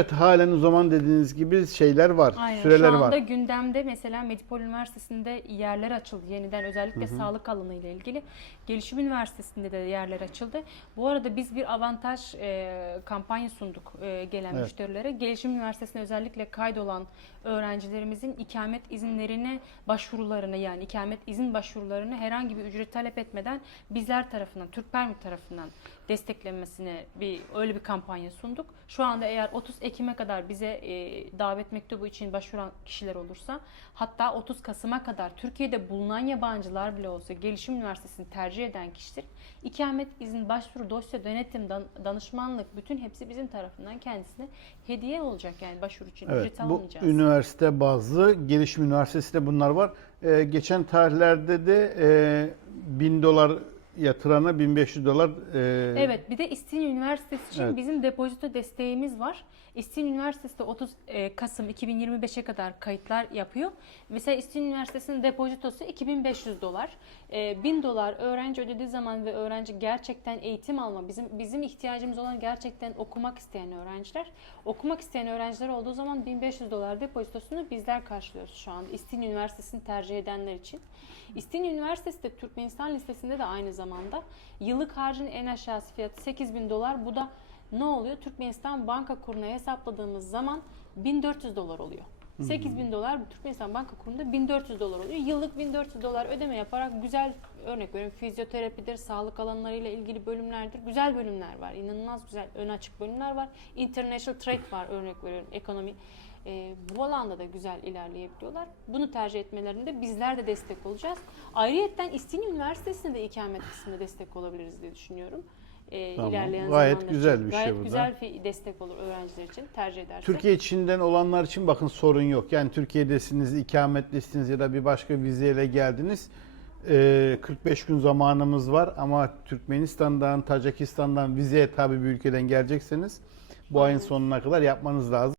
Evet, halen o zaman dediğiniz gibi şeyler var, Aynen. süreler Şu anda var. gündemde mesela Medipol Üniversitesi'nde yerler açıldı yeniden özellikle sağlık alanı ile ilgili. Gelişim Üniversitesi'nde de yerler açıldı. Bu arada biz bir avantaj e, kampanya sunduk e, gelen Evet. müşterilere. Gelişim Üniversitesi'ne özellikle kaydolan öğrencilerimizin ikamet izinlerine başvurularını yani ikamet izin başvurularını herhangi bir ücret talep etmeden bizler tarafından, Türk Permit tarafından desteklenmesine bir öyle bir kampanya sunduk. Şu anda eğer 30 Ekim'e kadar bize e, davet mektubu için başvuran kişiler olursa hatta 30 Kasım'a kadar Türkiye'de bulunan yabancılar bile olsa Gelişim Üniversitesi'ni tercih eden kişidir. İkamet izin başvuru dosya denetim dan- danışmanlık bütün hepsi bizim tarafından kendisine hediye olacak yani başvuru için Evet, ücret bu almayacağız. üniversite bazlı, gelişim üniversitesi de bunlar var. Ee, geçen tarihlerde de e, 1000 dolar yatırana 1500 dolar e, Evet bir de İstinye Üniversitesi için Evet. bizim depozito desteğimiz var. İstinye Üniversitesi de 30 e, Kasım 2025'e kadar kayıtlar yapıyor. Mesela İstinye Üniversitesi'nin depozitosu 2500 dolar. E, 1000 dolar öğrenci ödediği zaman ve öğrenci gerçekten eğitim alma, bizim bizim ihtiyacımız olan gerçekten okumak isteyen öğrenciler. Okumak isteyen öğrenciler olduğu zaman 1500 dolar depozitosunu bizler karşılıyoruz şu anda. İstinye Üniversitesi'ni tercih edenler için. İstinye Üniversitesi de Türkmenistan listesinde de aynı zamanda yıllık harcın en aşağısı fiyatı 8000 dolar. Bu da ne oluyor? Türkmenistan banka kuruna hesapladığımız zaman 1400 dolar oluyor. 8000 dolar Türkmenistan banka kurunda 1400 dolar oluyor. Yıllık 1400 dolar ödeme yaparak güzel örnek veriyorum fizyoterapidir, sağlık alanlarıyla ilgili bölümlerdir. Güzel bölümler var. İnanılmaz güzel ön açık bölümler var. International trade var örnek veriyorum ekonomi. Ee, bu alanda da güzel ilerleyebiliyorlar. Bunu tercih etmelerinde bizler de destek olacağız. Ayrıyeten İstinye Üniversitesi'nde de ikamet kısmında destek olabiliriz diye düşünüyorum. Ee, Tamam. ilerleyen Gayet zamanlar güzel için. bir şey Gayet bu da. güzel bir destek olur öğrenciler için tercih ederse. Türkiye içinden olanlar için bakın sorun yok. Yani Türkiye'desiniz, ikametlисiniz ya da bir başka vizeyle geldiniz. Ee, 45 gün zamanımız var ama Türkmenistan'dan, Tacikistan'dan vizeye tabi bir ülkeden gelecekseniz bu ayın sonuna kadar yapmanız lazım.